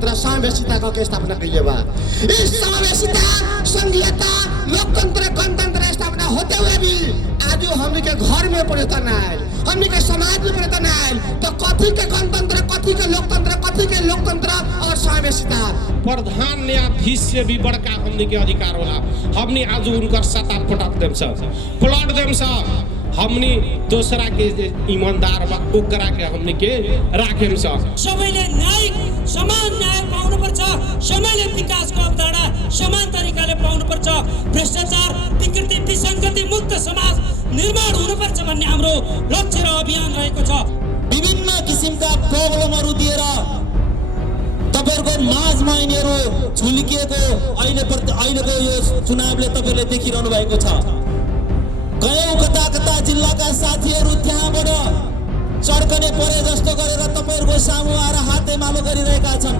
गणतंत्र समावेशिता के स्थापना कैले बा। इस समावेशिता संघीयता लोकतंत्र गणतंत्र स्थापना होते हुए भी आज हमने के घर में परिवर्तन आयल, हमने के समाज में परिवर्तन आयल, तो कथी के गणतंत्र, कथी के लोकतंत्र, कथी के लोकतंत्र और समावेशिता। प्रधान न्यायाधीश से भी बड़का हमने के अधिकार होला। हमने आज उनकर सत्ता पटक देम सब, पलट देम सब। हमने दोसरा के ईमानदार बा ओकरा के हमने के राखेम सब। सबैले न्यायिक समान न्याय पाउनुपर्छ, सबैले विकासको अवधारणा समान तरिकाले पाउनुपर्छ, भ्रष्टाचार विकृति विसङ्गति मुक्त समाज निर्माण हुनुपर्छ भन्ने हाम्रो लक्ष्य र अभियान रहेको छ। विभिन्न किसिमका प्रब्लमहरू दिएर तपाईहरुको माझमा यिनीहरू झुल्किएको अहिलेको यो चुनावले तपाईहरुले देखिरहनु भएको छ। कयौं कता कता जिल्लाका साथीहरू त्यहाँबाट चर्कने परे जस्तो गरेर तपाईहरुको सामु आएर हातेमालो गरिरहेका छन्।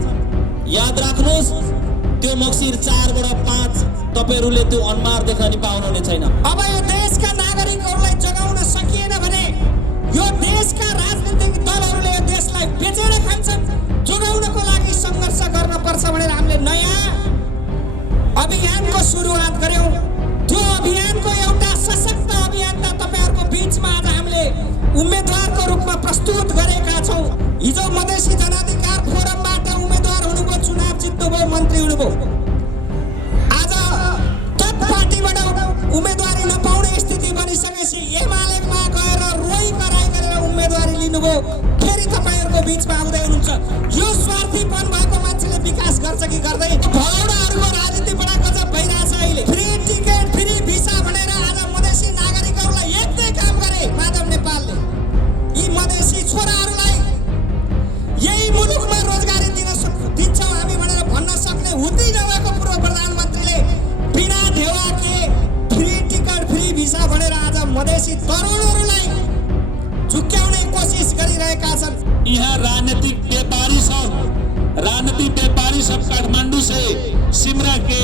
याद राख्नुस्, त्यो मक्सिर 4 बाट 5 तपाईहरुले त्यो अनुहार देखाउन पाउनुहुने छैन। अब यो देशका नागरिकहरूलाई जगाउन सकिएन भने यो देशका राजनीतिक दलहरूले यो देशलाई बेचेर खान्छन्। जोगाउनको लागि संघर्ष गर्न पर्छ भनेर हामीले नयाँ अभियानको सुरुवात गर्यौं। त्यो अभियानको एउटा सशक्त अभियान तपाईहरुको बीचमा आज हामीले उम्मेदवारको रूपमा प्रस्तुत गरेका छौं। हिजो मधेसी जनाधिकार फोरमबाट उम्मेदवार हुनुभयो, चुनाव जित्नुभयो, मन्त्री हुनुभयो। आज तत् पार्टीबाट उम्मेदवारी नपाउने स्थिति बनिसकेपछि एमालेमा गएर रोई कराई गरेर उम्मेदवारी लिनुभयो। फेरि तपाईहरुको बीचमा आउँदै हुनुहुन्छ। यो स्वार्थीपन भएको मान्छेले विकास गर्छ कि गर्दैन? भौडाहरुको राजनीति बडा गजब भइरहेछ अहिले। फ्री टिकट, फ्री भिसा भनेर आज मधेसी नागरिकहरूलाई एक्लै काम गरे माधव नेपालले। यी मधेसी छोराहरूलाई यही मुलुकमा रोजगारी दिन्छौँ हामी भनेर भन्न सक्ने हुँदै नभएको पूर्व प्रधानमन्त्रीले बिना देवा के फ्री टिकट, फ्री भिसा भनेर आज मधेसी तरुणहरूलाई झुक्क्याउने कोसिस गरिरहेका छन्। यहाँ राजनीतिक व्यापारी सब काठमांडू से सिमरा के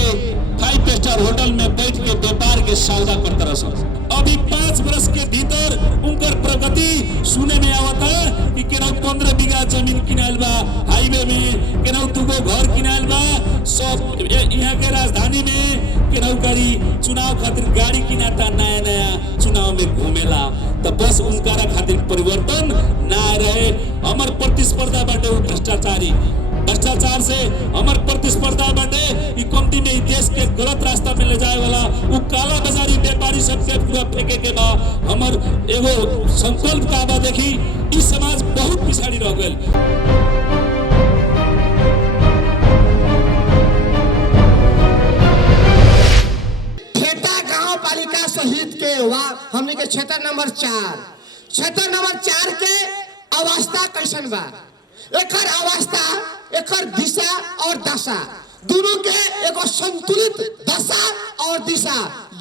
5 स्टार होटल में बैठ के व्यापार के सौदा करते रह। अभी 5 वर्ष के भीतर उनकर प्रगति सुने में आवता कि केनाउ 15 बीघा जमीन किनाल बा, हाईवे में केनाउ 2 घर किनाल बा, सब यहाँ के राजधानी में केनाउ गाड़ी चुनाव खातिर गाड़ी किनाता नया नया चुनाव में घूमेला। तो बस उनका खातिर परिवर्तन ना रहे। हमार प्रतिस्पर्धा बाटे भ्रष्टाचार से हमार प्रतिस्पर्धा बाटे ई कम्ती में देश के गलत रास्ता में ले जाए वाला उ काला बाजारी व्यापारी सबके पूरा फेंके के बा। हमार एगो संकल्प का बा, देखी ई समाज बहुत पिछाड़ी रह गइल। ठेटा गांव पालिका सहित के हमने के क्षेत्र नंबर 4 के अवस्था कैसन बा? एकर अवस्था, एकर दिशा और दशा दोनों के एगो संतुलित दशा और दिशा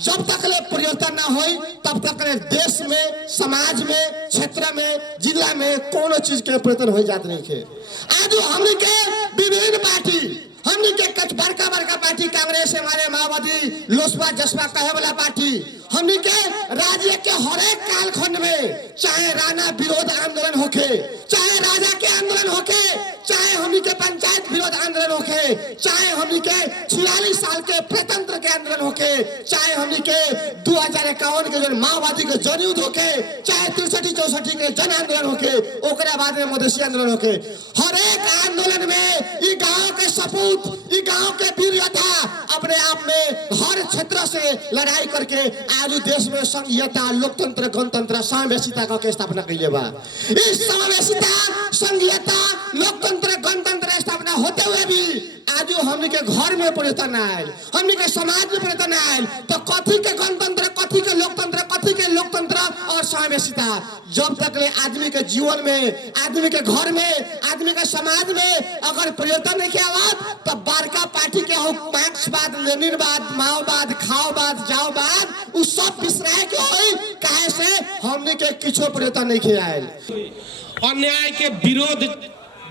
जब तक ले परिवर्तन ना होई तब तक ले देश में, समाज में, क्षेत्र में, जिला में कोनो चीज के परिवर्तन हो जात नहीं है। आज हमने के विभिन्न पार्टी, हमने के बड़का पार्टी कांग्रेस, हमारे माओवादी, लोसपा, जसपा कहे वाला पार्टी, हमने के राज्य के हर एक कालखंड में चाहे राणा विरोध आंदोलन होके, चाहे राजा के आंदोलन होके, चाहे हमने के पंचायत विरोध आंदोलन होके, चाहे हमने के 46 साल के प्रतंत्र के आंदोलन होके, चाहे हमने के 2051 के जो माओवादी के जनयुद्ध होके, चाहे 63-64 के जन आंदोलन होके, ओकरा बाद में मधेसी आंदोलन होके, हर एक आंदोलन में ई गांव के सपूत, ई गांव के वीर योद्धा अपने आप में हर क्षेत्र से लड़ाई करके आज देश में संघीयता, लोकतंत्र, गणतंत्र, समावेशिता के स्थापना कैले बा। इस समावेशिता, संघीयता, लोकतंत्र, गणतंत्र स्थापना होते हुए भी आज हमने के घर में परिवर्तन आयल, हमने के समाज में परिवर्तन आयल, तो कथी के गणतंत्र, कथी के लोकतंत्र, कथी के लोकतंत्र और समावेशिता। जब तक ले आदमी के जीवन में, आदमी के घर में, आदमी के समाज में अगर परिवर्तन नहीं किया तब बड़का पार्टी के हो मार्क्सवाद, लेनिनवाद, माओवाद, खाओवाद, जाओवाद उ सब बिसराए के होई काहे से हमने के किछो परिवर्तन नहीं किया आयल। अन्याय के विरोध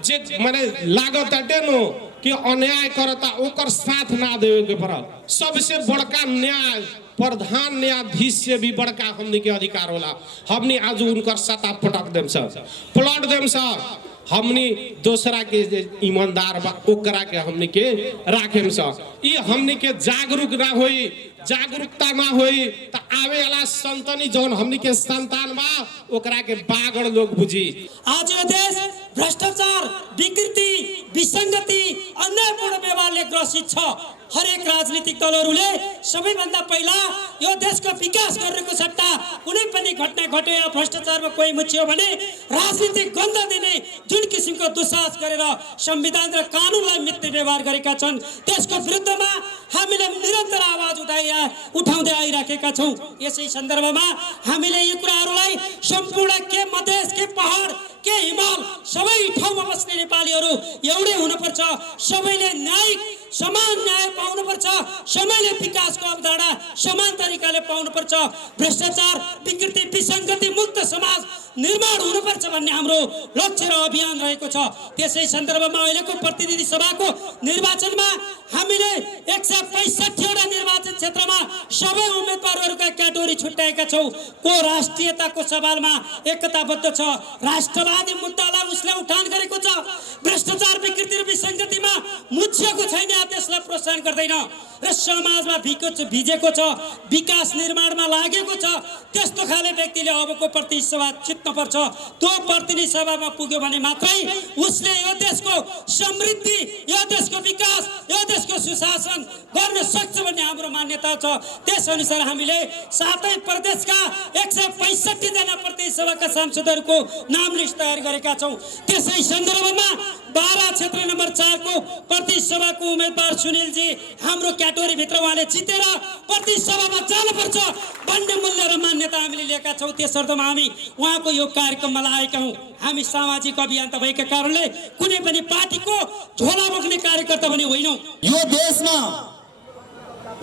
जे माने लागत हटे नो कि अन्याय करता ओकर साथ ना देवे के पड़ल। सबसे बड़का न्याय प्रधान न्यायाधीश से भी बड़का हमने के अधिकार होला। हमने आज उनकर सत्ता पटक देम सब, पलट देम सब। हमनी दूसरा के जे ईमानदार बा ओकरा के हमनी के राखेम स। ई हमनी के जागरूक ना होई, जागरूकता ना होई त आवे वाला संतानी जौन हमनी के संतान बा ओकरा के बागड़ लोग बुझी। आज यो देश भ्रष्टाचार, विकृति, विसंगति, अन्यायपूर्ण व्यवहारले ग्रसित छ। हरेक राजनीतिक दलहरूले सबैभन्दा पहिला यो देशको विकास गर्नको सट्टा कुनै पनि घटना घट्यो या भ्रष्टाचारमा कोही मुछियो भने राजनीतिक गन्ध दिने जुन किसिमको दुस्साहस गरेर संविधान र कानुनलाई मिथ्या व्यवहार गरेका छन्, त्यसको विरुद्धमा हामीले निरन्तर आवाज उठाउँदै आइराखेका छौँ। यसै सन्दर्भमा हामीले यी कुराहरूलाई सम्पूर्ण के मधेस, के पहाड, के हिमाल सबै ठाउँमा बस्ने नेपालीहरू एउटै हुनुपर्छ। सबैले न्यायिक समान न्याय पाउनुपर्छ। सबैले विकासको अवधारणा समान तरिकाले पाउनुपर्छ। भ्रष्टाचार, विकृति, विसङ्गति मुक्त समाज निर्माण हुनुपर्छ भन्ने हाम्रो लक्ष्य र अभियान रहेको छ। त्यसै सन्दर्भमा अहिलेको प्रतिनिधि सभाको निर्वाचनमा हामीले 165 वटा निर्वाचन क्षेत्रमा सबै उम्मेदवारहरूका क्याटेगोरी छुट्याएका छौँ। को राष्ट्रियताको सवालमा एकताबद्ध छ, राष्ट्रवादी मुद्दालाई उसले उठान गरेको छ, भ्रष्टाचार, विकृति र विसङ्गतिमा मुछिएको छैन, त्यसलाई प्रोत्साहन गर्दैन र समाजमा भिजेको छ, विकास निर्माणमा लागेको छ। त्यस्तो खाले व्यक्तिले अबको प्रतिनिधि सभा जित्नुपर्छ। त्यो प्रतिनिधि सभामा पुग्यो भने मात्रै उसले यो देशको समृद्धि, यो देशको विकास, यो देशको सुशासन गर्न सक्छ भन्ने हाम्रो मान्यता छ। त्यसअनुसार हामीले सातै प्रदेशका 165 जना प्रतिनिधि सभाका सांसदहरूको नाम लिस्ट तयार गरेका छौँ। त्यसै सन्दर्भमा 12 क्षेत्र नम्बर 4 को प्रतिनिधि सभाको उम्मेदवार सुनिलजी हाम्रो क्याटेगोरीभित्र उहाँले जितेर प्रतिनिधि सभामा जानुपर्छ भन्ने मूल्य र मान्यता हामीले लिएका छौँ। त्यसर्थमा हामी उहाँको यो कार्यक्रममा लागेका हौँ। हामी सामाजिक अभियन्ता भएका कारणले कुनै पनि पार्टीको झोला बोक्ने कार्यकर्ता पनि होइनौँ। यो देशमा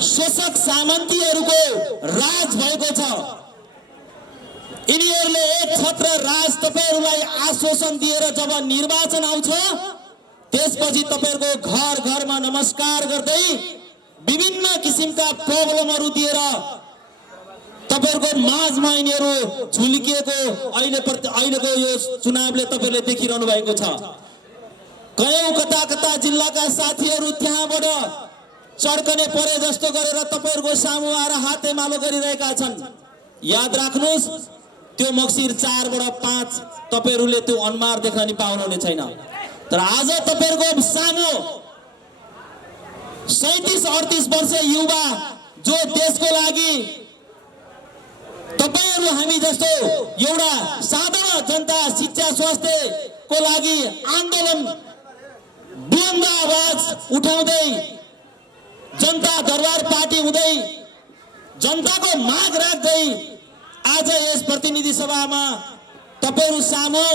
शोषक सामन्तीहरूको राज भएको छ। यिनीहरूले एक छत्र राज तपाईहरूलाई आश्वासन दिएर जब निर्वाचन आउँछ त्यसपछि तपाईहरूको घर घरमा नमस्कार गर्दै विभिन्न किसिमका प्रब्लमहरू दिएर तपाईहरूको माझमा यिनीहरू झुल्किएको अहिलेको यो चुनावले तपाईहरूले देखिरहनु भएको छ। कयौं कता जिल्लाका साथीहरू त्यहाँबाट चड्कने परे जस्तो गरेर तपाईहरूको सामु आएर हातेमालो गरिरहेका छन्। याद राख्नुहोस्, त्यो मक्सिर 4 बाट 5 तपाईहरूले त्यो अनुहार देख्न नि पाउनुहुने छैन। तर आज तपाईहरूको सामु 37-38 वर्षीय युवा जो देशको लागि तपाईहरू हामी जस्तो एउटा साधारण जनता शिक्षा स्वास्थ्यको लागि आन्दोलन बुलन्द आवाज उठाउँदै जनता दरबार पार्टी हुँदै जनताको माग राख्दै आज यस प्रतिनिधि सभामा तपाईहरू सामु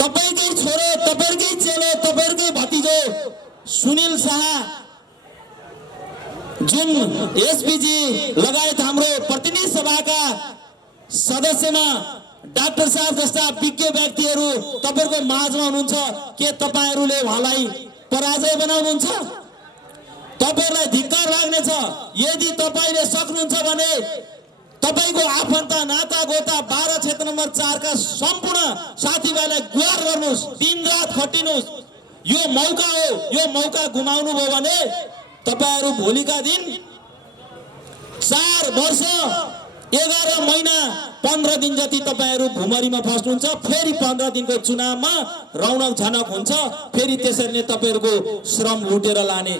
तपाईकै छोरो, तपाईकै चेलो, तपाईकै भतिजो सुनिल शाह जुन एसपीजी लगायत हाम्रो प्रतिनिधि सभाका सदस्यमा डाक्टर साहब जस्ता विज्ञ व्यक्तिहरू तपाईहरूको माझमा हुनुहुन्छ। के तपाईहरूले उहाँलाई पराजय बनाउनुहुन्छ? तपाईहरूलाई धिक्कार लाग्नेछ। यदि तपाईले सक्नुहुन्छ भने तपाईको आफन्त नाता गोता 12 क्षेत्र नम्बर 4 का सम्पूर्ण साथीभाइलाई गुहार गर्नुहोस्, दिनरात खटिनुहोस्। यो मौका हो, यो मौका गुमाउनु भयो भने तपाईहरू भोलिका दिन 4 वर्ष 11 महिना 15 दिन जति तपाईहरू भुमरीमा फस्नुहुन्छ। फेरि 15 दिनको चुनावमा रौनक झनक हुन्छ। फेरि त्यसरी नै तपाईहरूको श्रम लुटेर लाने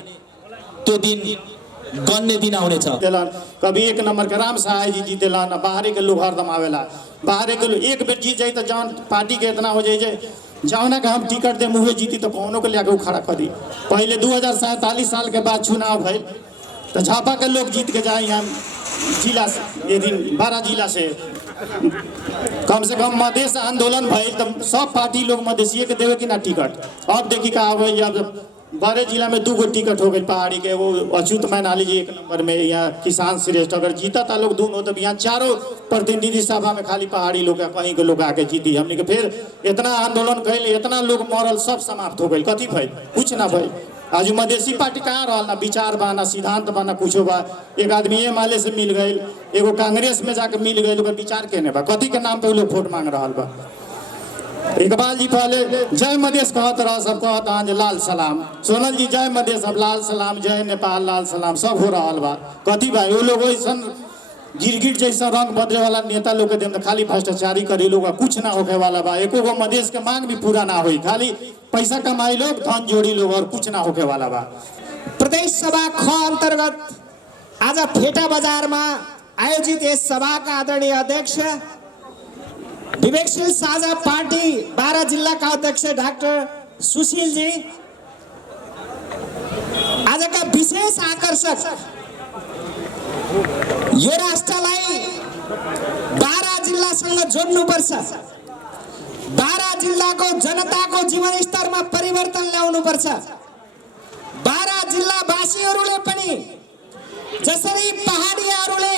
त्यो दिन गन्ने दिन आउनेछ। कभी 1 नंबर के राम सहाय जी जीतेला ना, बाहरी के लोग हरदम आवेला। बाहरी के लोग एक बेर जीत जाए तो जौन पार्टी के इतना हो जाए जौना का हम टिकट दे मुहे जीती तो कौनों के लेके खड़ा कर दी। पहले 2047 साल के बाद चुनाव भइल तो झापा के लोग जीत के जाए यहाँ जिला से, ये दिन 12 जिला से कम से कम मधेश आंदोलन भइल तो सब पार्टी लोग मधेशिए के देवे कि ना टिकट। अब देखी का हो, अब 12 जिला में 2 गो टिकट हो गई पहाड़ी के। वो अच्युत मैनाली जी 1 नंबर में, यहाँ किसान श्रेष्ठ अगर जीता था लोग दोनों तो यहाँ चारों प्रतिनिधि सभा में खाली पहाड़ी लोग कहीं के लोग आके जीती। हमने के फिर इतना आंदोलन कैल, इतना लोग मरल, सब समाप्त हो गई। कथी भाई कुछ ना भाई। आज मधेसी पार्टी कहाँ रहा ना विचार बा ना सिद्धांत बा ना कुछ बा। एक आदमी ये माले से मिल गए, एगो कांग्रेस में जाके मिल गए, विचार केने बा, कथी के नाम पे लोग वोट मांग रहा बा। इकबाल जी पहले जय मधेश कहत रह, सब कहत आज लाल सलाम। सोनल जी जय मधेश, अब लाल सलाम, जय नेपाल लाल सलाम सब हो रहा बा। कथी भाई वो लोग ऐसन गिरगिट जैसा रंग बदले वाला नेता लोग के देम त खाली भ्रष्टाचारी करी लोग, कुछ ना होके वाला बा। एको गो मधेश के मांग भी पूरा ना होई, खाली पैसा कमाई लोग, धन जोड़ी लोग और कुछ ना होके वाला बा। प्रदेश सभा ख अंतर्गत आज फेटा बजारमा आयोजित यस सभाका आदरणीय अध्यक्ष विवेकशील साझा पार्टी 12 जिल्लाका अध्यक्ष डाक्टर सुशील जी, आजका विशेष आकर्षक यो राष्ट्रलाई 12 जिल्लासँग जोड्नुपर्छ, 12 जिल्लाको जनताको जीवन स्तरमा परिवर्तन ल्याउनुपर्छ। 12 जिल्लावासीहरूले पनि जसरी पहाडीहरूले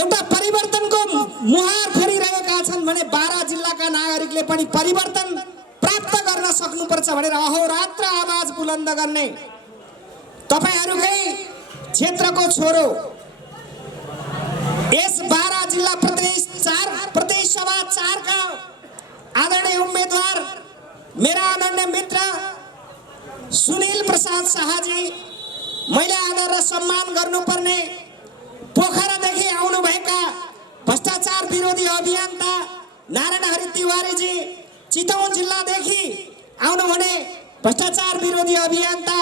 एउटा परिवर्तनको मुहार फेरिरहेका छन् भने 12 जिल्लाका नागरिकले पनि परिवर्तन प्राप्त गर्न सक्नुपर्छ भनेर अहोरात्र आवाज बुलन्द गर्ने तपाईहरुकै क्षेत्रको छोरो यस 12 जिल्ला प्रदेश सभा 4 का आदरणीय उम्मेदवार मेरा अनन्य मित्र सुनील प्रसाद शाहजी, मैले आदर र सम्मान गर्नुपर्ने पोखरादेखि आउनुभएका भ्रष्टाचार विरोधी अभियन्ता नारायण हरि तिवारी जी, चितवन जिल्लादेखि आउनुहुने भ्रष्टाचार विरोधी अभियन्ता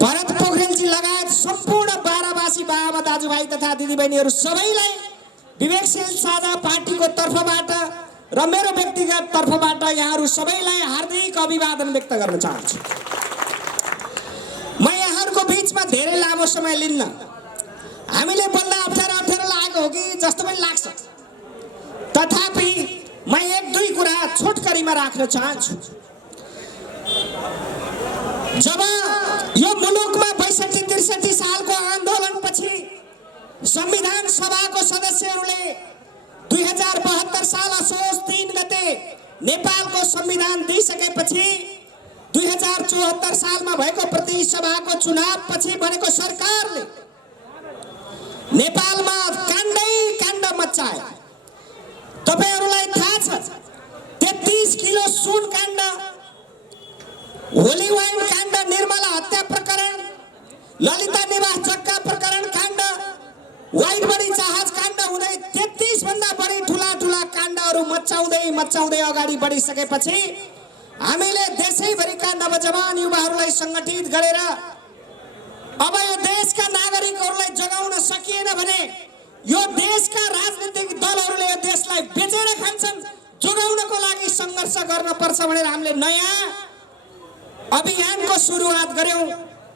भरत पोखरेलजी लगायत सम्पूर्ण 12वासी बाबा दाजुभाइ तथा दिदीबहिनीहरू सबैलाई विवेकशील साझा पार्टीको तर्फबाट र मेरो व्यक्तिगत तर्फबाट यहाँहरू सबैलाई हार्दिक अभिवादन व्यक्त गर्न चाहन्छु। म यहाँहरूको बीचमा धेरै लामो समय लिन्न, हामीले बोल्न अप्ठ्यारो लागेको हो कि जस्तो पनि लाग्छ, तथापि म 1-2 कुरा छोटकरीमा राख्न चाहन्छु। जब यो मुलुकमा 62-63 सालको आन्दोलनपछि संविधान सभाको सदस्यहरूले 2072 साल असोज 3 गते नेपालको संविधान दिइसकेपछि 2074 सालमा भएको प्रदेश सभाको चुनावपछि बनेको सरकारले नेपालमा काण्ड मच्चायो। तपाईहरुलाई थाहा छ 33 किलो सुन काण्ड, होली वाइन काण्ड, निर्मला हत्या प्रकरण, ललिता निवास जग्गा प्रकरण काण्ड, वाइट बडी जहाज काण्ड हुँदै 33 भन्दा बढी ठूला काण्डहरू मच्चाउँदै अगाडि बढिसकेपछि हामीले देशैभरिका नवजवान युवाहरूलाई संगठित गरेर अब यो देशका नागरिकहरूलाई जगाउन सकिएन भने यो देशका राजनीतिक दलहरूले यो देशलाई बेचेर खान्छन्, जोगाउनको लागि संघर्ष गर्न पर्छ भनेर हामीले नयाँ अभियानको सुरुवात गर्यौं।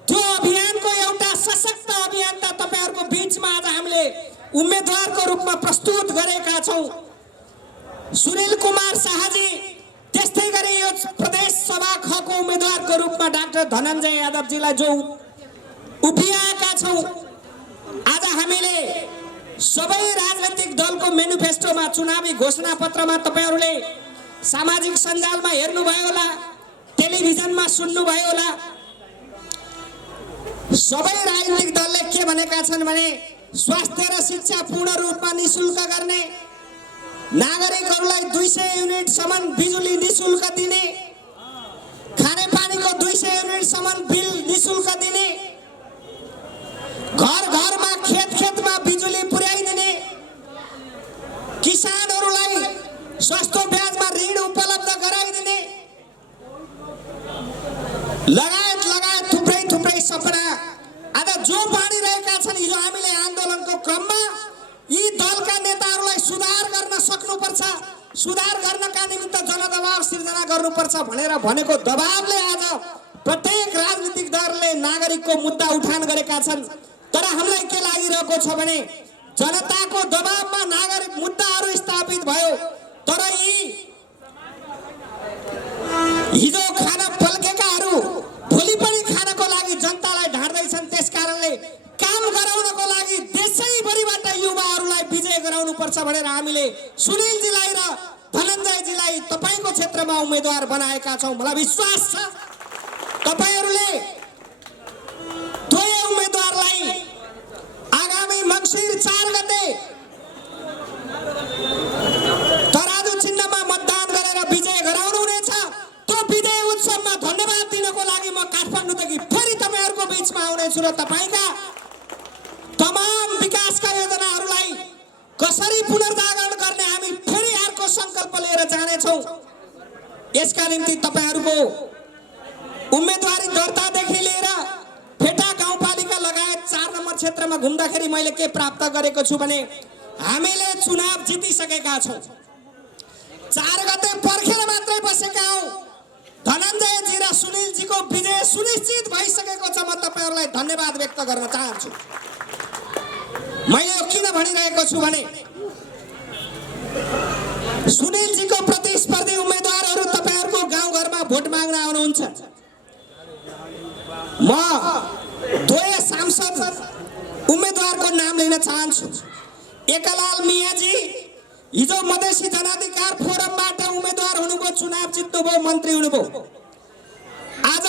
त्यो अभियानको एउटा सशक्त अभियान तपाईहरुको बीचमा आज हामीले उम्मेदवारको रूपमा प्रस्तुत गरेका छौं। सुनील कुमार शाहजी, त्यस्तै गरी यो प्रदेश सभा खको उम्मेदवारको रूपमा डाक्टर धनञ्जय यादवजीलाई जो उभिएका छौं। आज हामीले सबै राजनीतिक दलको मेनिफेस्टोमा, चुनावी घोषणा पत्रमा तपाईहरुले सामाजिक सञ्जालमा हेर्नुभयो होला, टेलिभिजनमा सुन्नुभयो होला, सबै राजनीतिक दलले के भनेका छन् भने स्वास्थ्य र शिक्षा पूर्ण रूपमा निशुल्क गर्ने, नागरिकहरूलाई 200 युनिट सम्म बिजुली निशुल्क दिने, खानेपानीको 200 युनिट सम्म बिल निशुल्क दिने, घर-घरमा खेत-खेतमा बिजुली पुर्याइदिने, किसानहरूलाई सस्तो ब्याजमा ऋण उपलब्ध गराइदिने लगायत थुप्रै सपना आज जो बाँडिरहेका छन्। हिजो हामीले आन्दोलनको क्रममा यी दलका नेताहरूलाई सुधार गर्न सक्नुपर्छ, सुधार गर्नका निमित्त जनदबाव सिर्जना गर्नुपर्छ भनेर भनेको दबावले आज प्रत्येक राजनीतिक दलले नागरिकको मुद्दा उठान गरेका छन्। तर हामीलाई के लागिरहेको छ भने जनताको दबावमा नागरिक मुद्दाहरू स्थापित भयो, तर यी हिजो खाना पल्केकाहरू भोलि पनि खानको लागि जनतालाई ढाड्दैछन्। त्यसकारणले काम गराउनको लागि देशैभरिबाट युवाहरूलाई विजय गराउनु पर्छ भनेर हामीले सुनिलजीलाई र धनञ्जयजीलाई तपाईको क्षेत्रमा उम्मेदवार बनाएका छौं। मलाई विश्वास छ तपाईहरुले दुवै उम्मेदवारलाई मङ्सिर 4 गते तराजु चिन्हमा देखाउनेछु र तपाईका तमाम विकासका योजनाहरूलाई कसरी पुनर्जागरण गर्ने हामी फेरि अर्को संकल्प लिएर जानेछौँ। यसका निम्ति तपाईहरूको उम्मेदवारी दर्तादेखि लिएर फेटा गाउँपालिका लगायत 4 नम्बर क्षेत्रमा घुम्दाखेरि मैले के प्राप्त गरेको छु भने हामीले चुनाव जितिसकेका छौँ। 4 गते पर्खेर मात्रै बसेका हौँ। धनञ्जय जी र सुनिल जी को विजय सुनिश्चित भइसकेको छ। म तपाईहरूलाई धन्यवाद व्यक्त गर्न चाहन्छु। मैले यो किन भनिरहेको छु भने सुनिल जी को प्रतिस्पर्धी उम्मेदवारहरू तपाईहरूको गाउँघरमा भोट माग्न आउनुहुन्छ। म 2 सांसद उम्मेदवारको नाम लिन चाहन्छु। एकलाल मियाजी हिजो मधेसी जनाधिकार फोरमबाट उम्मेदवार हुनुभयो, चुनाव जित्नुभयो, मन्त्री हुनुभयो। आज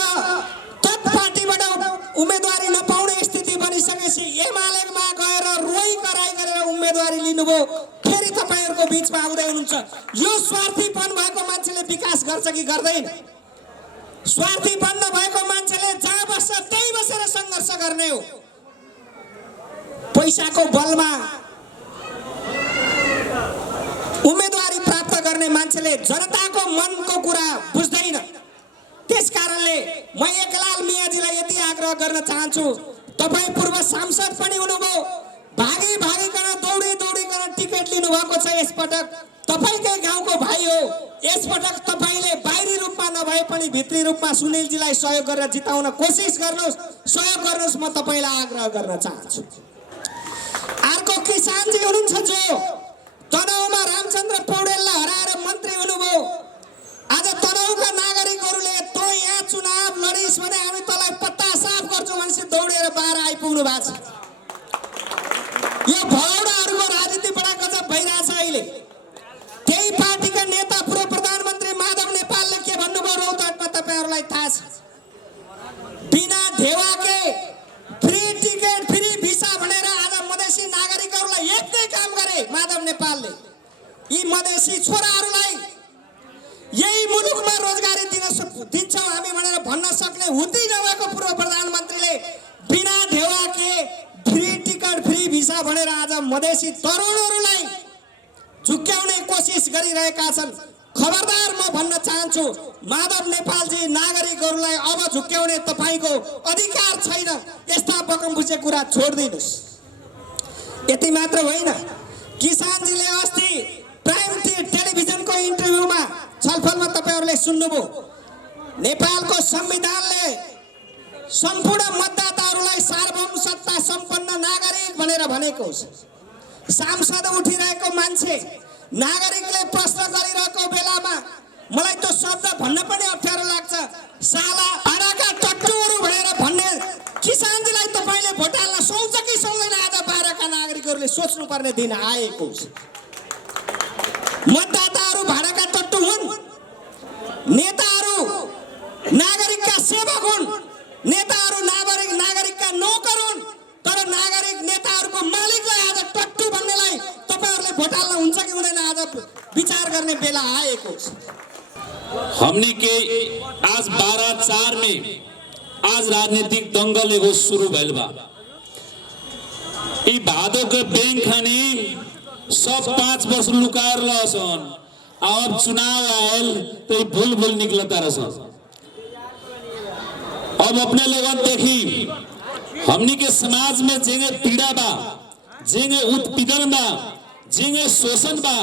तत् पार्टीबाट उम्मेदवारी नपाउने स्थिति बनिसकेपछि एमालेमा गएर रोई कराई गरेर उम्मेदवारी लिनुभयो। फेरि तपाईहरूको बीचमा आउँदै हुनुहुन्छ। यो स्वार्थीपन भएको मान्छेले विकास गर्छ कि गर्दैन? स्वार्थीपन नभएको मान्छेले जहाँ बस्छ त्यही बसेर सङ्घर्ष गर्ने हो। पैसाको बलमा उम्मेदवारी प्राप्त गर्ने मान्छेले जनताको मनको कुरा बुझ्दैन। त्यसकारणले म एकलाल मियाजीलाई यति आग्रह गर्न चाहन्छु, तपाईँ पूर्व सांसद पनि हुनुभयो, भागिकन दौडिकन टिकट लिनुभएको छ। यसपटक तपाईँकै गाउँको भाइ हो। यसपटक तपाईँले बाहिरी रूपमा नभए पनि भित्री रूपमा सुनिलजीलाई सहयोग गरेर जिताउन कोसिस गर्नुहोस्, सहयोग गर्नुहोस्। म तपाईँलाई आग्रह गर्न चाहन्छु। अर्को किसानजी हुनुहुन्छ जो तनहुँमा रामचन्द्र पौडेललाई हराएर मन्त्री हुनुभयो। आज तनहुँका नागरिकहरूले तँ यहाँ चुनाव लडिस् भने हामी तँलाई पत्ता साफ गर्छौँ भनेपछि दौडेर बाहिर आइपुग्नु भएको छ। यो भगौडाहरूको राजनीति बडा गजब भइरहेछ अहिले। त्यही पार्टीका नेता पूर्व प्रधानमन्त्री माधव नेपालले के भन्नुभयो रौतहटमा तपाईँहरूलाई थाहा छ। बिना ढेवाके फ्री टिकट फ्री भिसा भनेर आज मधेसी नागरिकहरूलाई एक्लै काम गरे माधव नेपालले। यी मधेसी छोराहरूलाई यही मुलुकमा रोजगारी दिन्छौँ हामी भनेर भन्न सक्ने हुँदै नभएको पूर्व प्रधानमन्त्रीले बिना ढेवाके फ्री टिकट फ्री भिसा भनेर आज मधेसी तरुणहरूलाई झुक्क्याउने कोसिस गरिरहेका छन्। खबरदार, म भन्न चाहन्छु माधव नेपालजी, नागरिकहरूलाई अब झुक्क्याउने तपाईँको अधिकार छैन। यस्ता बकमबुचे कुरा छोड्दिनुहोस्। यति मात्र होइन, किसानजीले अस्ति प्राइम टेलिभिजनको इन्टरभ्यूमा छलफलमा तपाईँहरूले सुन्नुभयो, नेपालको संविधानले सम्पूर्ण मतदाताहरूलाई सार्वभौम सत्ता सम्पन्न नागरिक भनेर भनेको हो। सांसद उठिरहेको मान्छे नागरिकले प्रश्न गरिरहेको बेलामा मलाई त्यो शब्द भन्न पनि अप्ठ्यारो लाग्छ। साला आडाका टट्टुहरू भनेर भन्ने किसानजीलाई तपाईँले भोट हाल्न सक्छ कि सक्दैन? आज बाह्रका नागरिकहरूले सोच्नुपर्ने दिन आएको छ। मतदाताहरू भाडाका टट्टु हुन्, नेताहरू नागरिकका सेवक हुन्, नेताहरू नागरिकका नौकर हुन्। तर नागरिक नेताहरूको मालिकलाई आज टट्टु भन्नेलाई तपाईँहरूले भोट हाल्न हुन्छ कि हुँदैन आज विचार गर्ने बेला आएको छ। हमने के आज 12/4 में आज राजनीतिक दंगल एगो शुरू भइल बा। ई भादो के बैंक खानी सब 5 वर्ष लुकाएर लसन, अब चुनाव आयल तो भूल निकलता रसन। अब अपने लोगन देखी हमनी के समाज में जेंगे पीड़ा बा, जेंगे उत्पीड़न बा, जेंगे शोषण बा,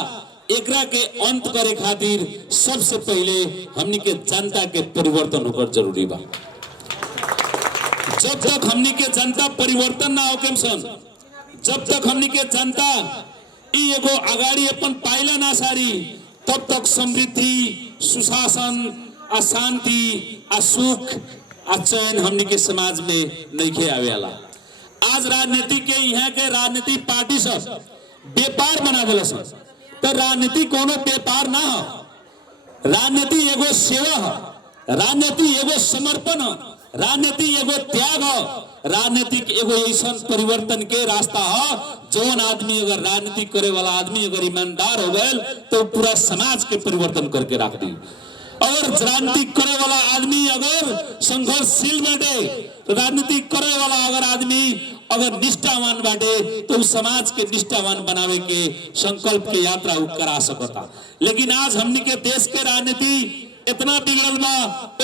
एकरा के अंत करे खातिर सबसे पहले हमनी के जनता के परिवर्तन होकर जरूरी बा। जब तक हमनी के जनता परिवर्तन ना होके सन, जब तक हमनी के जनता ई एगो अगाड़ी अपन पाइला ना सारी, तब तक समृद्धि, सुशासन, अशांति, असुख, चैन हमनी के समाज में नहीं खे आवेला। आज राजनीति के यहाँ के राजनीति पार्टी सब व्यापार बना दिला सन। तो राजनीति कोनो व्यापार ना हो, राजनीति एगो सेवा हो, राजनीति एगो समर्पण हो, राजनीति एगो त्याग हो, राजनीति एगो ऐसा परिवर्तन के रास्ता हो। जौन आदमी अगर राजनीति करे वाला आदमी अगर ईमानदार हो गए तो पूरा समाज के परिवर्तन करके रख दी। अगर राजनीति करे वाला आदमी अगर संघर्षशील बाटे, राजनीति करे वाला अगर आदमी अगर निष्ठावान बाटे तो उस समाज के निष्ठावान बनावे के संकल्प के यात्रा उ करा सकता। लेकिन आज हमनी के देश के राजनीति इतना बिगड़ल बा,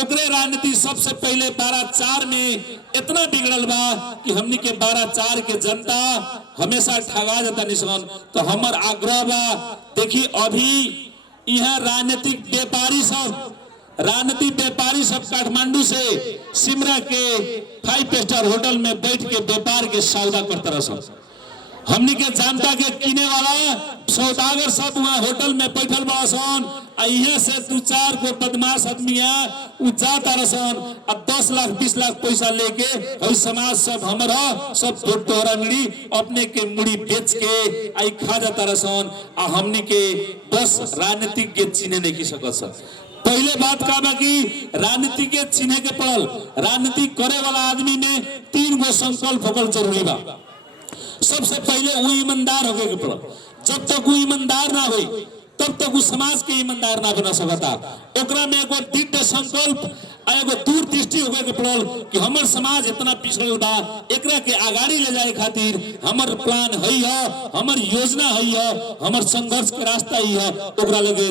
ओकरे राजनीति सबसे पहले 12/4 में इतना बिगड़ल बा कि हमनी के 12/4 के जनता हमेशा ठगा जाता निशान। तो हमर आग्रह बा, देखी अभी यहाँ राजनीतिक व्यापारी सब काठमांडू से सिमरा के 5 स्टार होटल में बैठ के व्यापार के सौदा करते रह। हमनी के जनता के किने वाला सौदागर सब वहाँ होटल में बैठल बा सन। यहाँ से 2-4 गो बदमाश आदमी उ जाता रसन आ 10 लाख 20 लाख पैसा लेके और समाज सब हमारा सब तोहरा मिली अपने के मुड़ी बेच के आई खा जाता रसन। आ हमनी के बस राजनीतिक के चिन्हे नहीं की सकत सर। पहले बात का बा कि राजनीति के चिन्हे के पड़ल, राजनीति करे वाला आदमी में 3 गो संकल्प होकर जरूरी बा। सबसे पहले वो ईमानदार होके के पड़ल। जब तक वो ईमानदार ना होई तब तक वो समाज के ईमानदार ना बना सकता। ओकरा में एगो दृढ़ संकल्प आ एगो दूरदृष्टि होके के पड़ल कि हमर समाज इतना पिछड़ल बा, एकरा के आगाड़ी ले जाए खातिर हमर प्लान हई है, हमर योजना हई है, हमर संघर्ष के रास्ता ही है। ओकरा लगे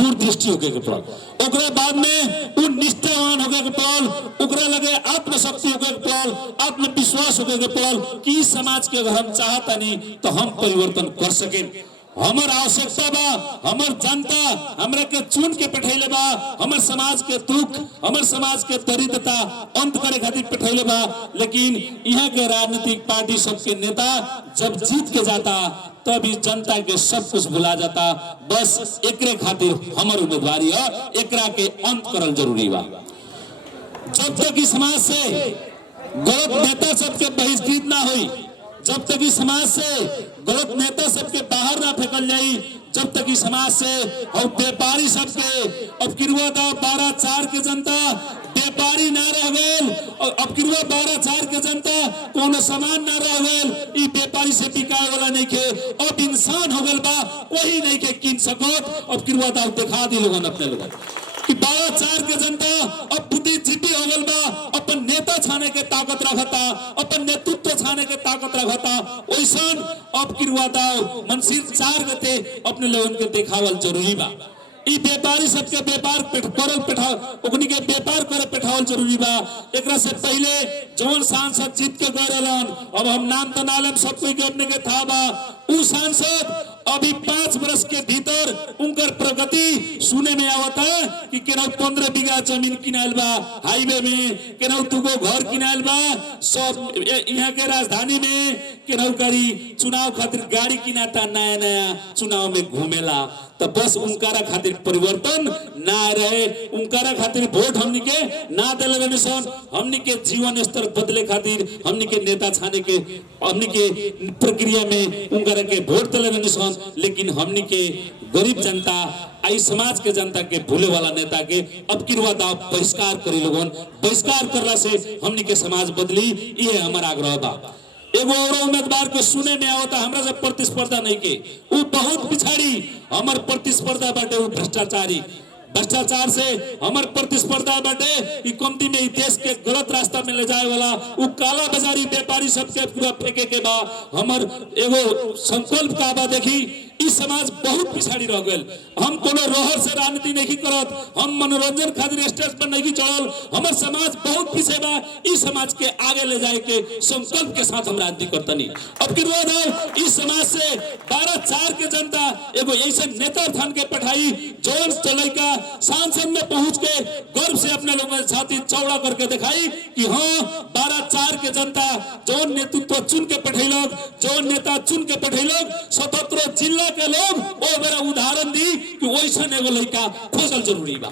दूरदृष्टि होके के पड़ल। ओकरा बाद में उ निष्ठावान होके के पड़ल। ओकरा लगे आत्मशक्ति होके के पड़ल, आत्मविश्वास होके के पड़ल कि इस समाज के अगर हम चाहता नहीं तो हम परिवर्तन कर सके। हमर आवश्यकता बा, हमर जनता हमरा के चुन के पठैले बा, हमर समाज के दुख, हमर समाज के दरिद्रता अंत करे खातिर पठैले बा। लेकिन यहाँ के राजनीतिक पार्टी सबके नेता जब जीत के जाता तभी जनता के सब कुछ भुला जाता। बस एकरे खातिर हमर उम्मीदवारी है, एकरा के अंत करल जरूरी बा। जब तक इस समाज से गलत नेता सबके बहिष्कृत ना हुई, जब तक इस समाज से गलत नेता सबके बाहर ना फेंकल जाई, जब तक इस समाज से और व्यापारी सबके अब किरुआ 12/4 के जनता व्यापारी ना रह गए, और अब किरुआ 12/4 के जनता कोनो सामान ना रह गए। ई व्यापारी से बिकाए वाला नहीं के अब इंसान हो गल बा, वही नहीं के किन सकत। अब किरुआ दिखा दी लोगन अपने लोगन कि 12/4 के जनता अब बुद्धिजीवी हो गल बा, अपन नेता छाने के ताकत रखता, अपन नेतृत्व छाने के ताकत रखता। वैसन अब किरुआ मनसीर 4 गते अपने लोगन के देखावल जरूरी बा। ई व्यापारी सबके व्यापार ओकनी के व्यापार करे पेठावल जरूरी बा। एकरा से पहले जवन सांसद जीत के गए रहलन, अब हम नाम तो नालम सब कोई के अपने के था बा, उ सांसद अभी 5 वर्ष के भीतर उनकर प्रगति सुने में आवता है कि केनाउ 15 बीघा जमीन किनाइल बा, हाईवे में केनाउ 2 गो घर किनाइल बा, सब यहाँ के राजधानी में केनाउ गाड़ी चुनाव खातिर गाड़ी किनाता, नया नया चुनाव में घूमेला। तो बस उनकारा खातिर परिवर्तन ना रहे, उनकारा खातिर वोट हमनी के ना दिले निशान। हमनी के जीवन स्तर बदले खातिर हमनी के नेता छाने के हमनी के प्रक्रिया में उनकारा के वोट दिले निशान। लेकिन हमनी के गरीब जनता आई समाज के जनता के भूले वाला नेता के अब किरवा दाव बहिष्कार करी लोगन। बहिष्कार करला से हमनी के समाज बदली, ये हमारा आग्रह बा। एगो और उम्मीदवार के सुने में आवता हमरा से प्रतिस्पर्धा नहीं के, वो बहुत पिछाड़ी हमर प्रतिस्पर्धा बाटे, वो भ्रष्टाचार से हमर प्रतिस्पर्धा बाटे। ई कमती में देश के गलत रास्ता में ले जाए वाला वो काला बाजारी व्यापारी सबके पूरा फेंके के बा। हमर एगो संकल्प का बा, देखी इस समाज बहुत पिछाड़ी रह गए। हम कोनो रोहर से राजनीति नहीं करत, हम मनोरंजन खातिर स्टेज पर नहीं चढ़ल, हमर समाज बहुत पीछे बा। इस समाज के आगे ले जाए के संकल्प के साथ हम राजनीति करतनी। अब की रोज इस समाज से 12/4 के जनता एगो ऐसे नेता थान के पठाई जौन चलेगा सांसद में पहुंच के गर्व से अपने लोगों के छाती चौड़ा करके दिखाई कि हाँ 12/4 के जनता जौन नेतृत्व चुन के पठेलोग, जौन नेता चुन के पठेलोग, 77 जिला के लोग वो मेरा उदाहरण दी कि वैसा एगो लड़का खोजल जरूरी बा।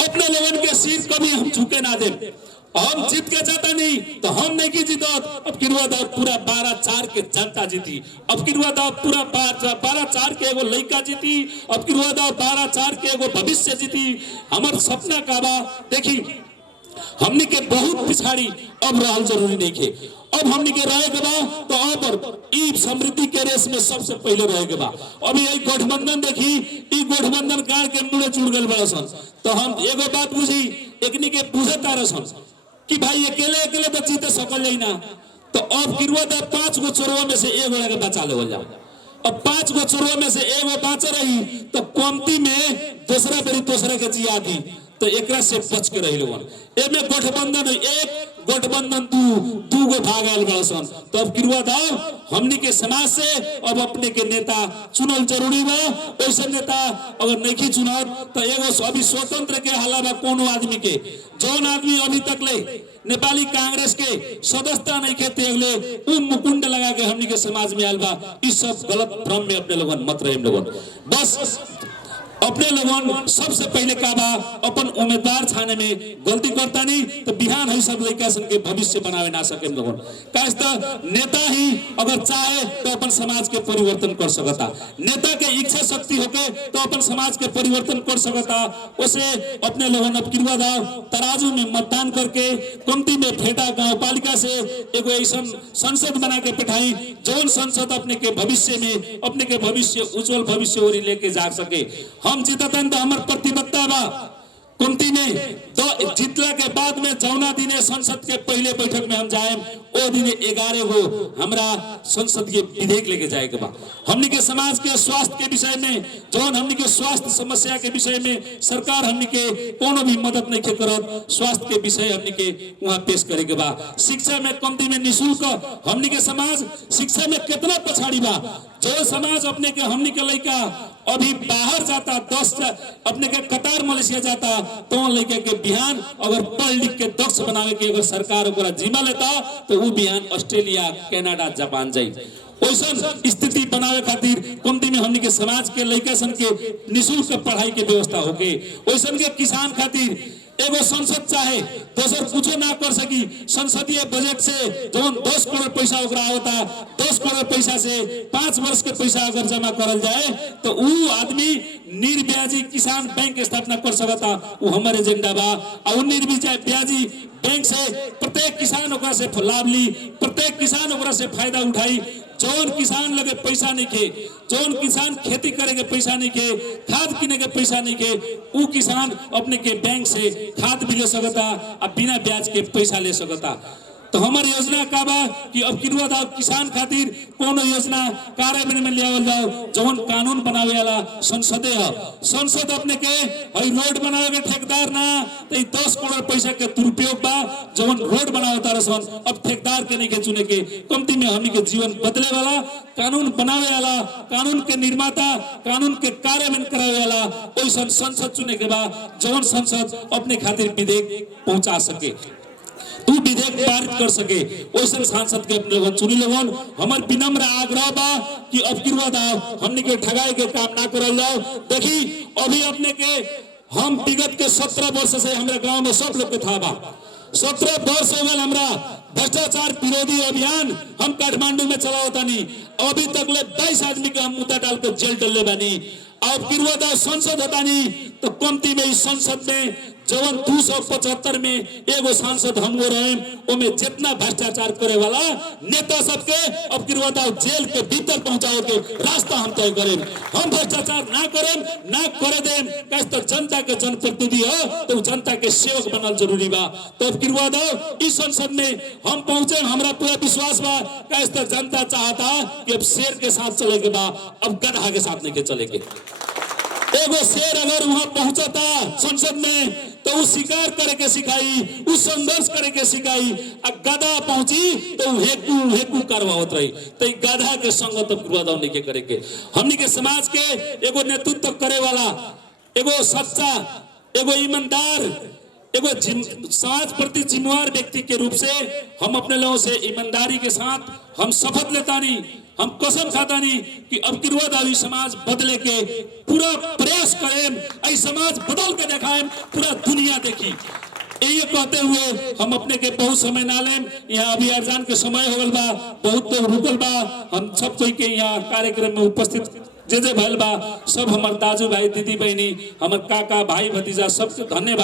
अपने लोगन के सिर कभी हम झुके ना दे। हम जीत के जाता नहीं तो हम नहीं की जीतत। अब किरुआ दाव पूरा 12/4 के जनता जीती, अब किरुआ दाव पूरा 12/4 के एगो लड़का जीती, अब किरुआ दाव 12/4 के एगो भविष्य जीती। हमार सपना का बा, देखी हमनी के बहुत पिछाड़ी अब रहल जरूरी नहीं खे। अब हमनी के रहे के बा तो अब ई समृद्धि के रेस में सबसे पहले रहे के बा। अभी यही गठबंधन देखी, ई गठबंधन कार के मुड़े चुड़ गल बड़ा सन। तो हम एगो बात बुझी, एकनी के बुझे तारे सन कि भाई अकेले अकेले तो जीते सकल जाई ना। तो अब गिरवा दा 5 गो चोरवा में से एगो के बचा लेवल जाओ। अब 5 गो चोरवा में से एगो बाचा रही तो कमती में दूसरा बेरी दूसरा के जिया दी, तो एकरा से बच के रही लोगन। एमे गठबंधन एक गठबंधन दू गो भाग आयल बड़ा सन। तो अब गिरवा दाओ हमनी के समाज से अब अपने के नेता चुनल जरूरी बा। वैसे नेता अगर नहीं चुनत तो एगो अभी स्वतंत्र के हाला बा कोनो आदमी के, जौन आदमी अभी तक ले नेपाली कांग्रेस के सदस्यता नहीं खेते अगले उ मुकुंड लगा के हमनी के समाज में आयल बा। इस सब गलत भ्रम में अपने लोगन मत रहे लोगन। बस अपने लोगन सबसे पहले का बा अपन उम्मीदवार छाने में गलती करता नहीं तो बिहान है सब लड़का सन के भविष्य बनावे ना सके लोगन। काहे तो नेता ही अगर चाहे तो अपन समाज के परिवर्तन कर सकता। नेता के इच्छा शक्ति होके तो अपन समाज के परिवर्तन कर सकता। उसे अपने लोगन अब गिरवा दाओ तराजू में मतदान करके कमती में फेटा गांव पालिका से एगो ऐसा संसद बना के बैठाई जौन संसद अपने के भविष्य में अपने के भविष्य उज्जवल भविष्य ओरी लेके जा सके। हम जीततन तो हमार प्रतिबद्धता बा कुंती में तो जीतला के बाद में जौना दिने संसद के पहले बैठक में हम जाए ओ दिन 11 गो हमरा संसद के विधेयक लेके जाए के बा। हमनी के समाज के स्वास्थ्य के विषय में जौन हमनी के स्वास्थ्य समस्या के विषय में सरकार हमनी के कोनो भी मदद नहीं के करत, स्वास्थ्य के विषय हमनी के वहां पेश करे के बा। शिक्षा में कमती में निःशुल्क हमनी के समाज शिक्षा में कितना पछाड़ी बा। जो समाज अपने के हमनी के लड़का अभी बाहर जाता 10 अपने के कतार मलेशिया जाता तो लड़के के बिहान अगर पढ़ लिख के दक्ष बनावे के अगर सरकार ओकरा जिम्मा लेता तो वो बिहान ऑस्ट्रेलिया कनाडा जापान जाई। वैसा स्थिति बनावे खातिर कमती में हमनी के समाज के लड़का सन के निःशुल्क पढ़ाई के व्यवस्था होके वैसा के किसान खातिर एगो संसद चाहे दोसर कुछ ना कर सकी संसदीय बजट से जौन 10 करोड़ पैसा ओकरा होता 10 करोड़ पैसा से 5 वर्ष के पैसा अगर जमा करल जाए तो उ आदमी निर्ब्याजी किसान बैंक स्थापना कर सकता। वो हमारे एजेंडा बा। और निर्ब्याजी बैंक से प्रत्येक किसान ओकरा से लाभ ली, प्रत्येक किसान ओकरा से फायदा उठाई। जौन किसान लगे पैसा नहीं के, जौन किसान खेती करे के पैसा नहीं के, खाद किने के पैसा नहीं के, वो किसान अपने के बैंक से खाद भी ले सकता और बिना ब्याज के पैसा ले सकता। तो हमारी योजना का बा कि अब गिरवा दाओ किसान खातिर कोनो योजना कार्यान्वयन में लियावल जाओ जौन कानून बनावे वाला संसदे है। संसद अपने के हई रोड बनावे के ठेकेदार ना तो 10 करोड़ पैसा के दुरुपयोग बा जौन रोड बनावता रसन अब ठेकेदार के नहीं के चुने के कमती में हमनी के जीवन बदले वाला कानून बनावे वाला कानून के निर्माता कानून के कार्यान्वयन करावे वाला वैसा संसद चुने के बा जौन संसद अपने खातिर विधेयक पहुंचा सके, तू विधेयक पारित कर सके। वैसे सांसद के अपने लोगन चुनी लोगन। हमार विनम्र आग्रह बा कि अब गिरवा दाओ हमनी के ठगाई के काम ना करल जाओ। देखी अभी अपने के हम विगत के 17 वर्ष से हमारे गांव में सब लोग के था बा 17 वर्ष हो गए हमरा भ्रष्टाचार विरोधी अभियान हम काठमांडू में चलावता नहीं। अभी तक ले 22 आदमी के हम मुद्दा डाल के जेल डले बानी। अब गिरवा दाओ संसद होता नहीं तो कमती में इस संसद में जवन 275 में एगो सांसद हम वो रहे ओमे जितना भ्रष्टाचार करे वाला नेता सबके अब गिरवा दाओ जेल के भीतर पहुंचाओ के रास्ता हम तय करें। हम भ्रष्टाचार ना करें ना करे दें। कैसे तो जनता के जनप्रतिनिधि हो तो जनता के सेवक बनल जरूरी बा। तो अब गिरवा दाओ इस संसद में हम पहुंचे हमरा पूरा विश्वास बा। कैसे तो जनता चाहता कि अब शेर के साथ चले के बा अब गधा के साथ नहीं के चले के। एगो शेर अगर वहां पहुंचता संसद में तो वो शिकार करे के सिखाई, वो संघर्ष करे के सिखाई। गधा पहुंची तो हेकू हेकू करवावत रही। तो गधा के संग तो गिरवा नहीं के करे के। हमनी के समाज के एगो नेतृत्व करे वाला एगो सच्चा एगो ईमानदार एगो समाज प्रति जिम्मेवार व्यक्ति के रूप से हम अपने लोगों से ईमानदारी के साथ हम शपथ लेता नहीं, हम कसम खाता नहीं कि अब गिरवा दाओ समाज बदले के पूरा प्रयास करें। ऐ समाज बदल के दिखाएं, पूरा दुनिया देखी। ये कहते हुए हम अपने के बहुत समय ना लें। यहाँ अभी अरजान के समय हो गल बा, बहुत लोग रुकल बा। हम सब कोई के यहाँ कार्यक्रम में उपस्थित जे भैल बा सब हमार दाजू भाई दीदी बहनी हमार काका भाई भतीजा सबके धन्यवाद।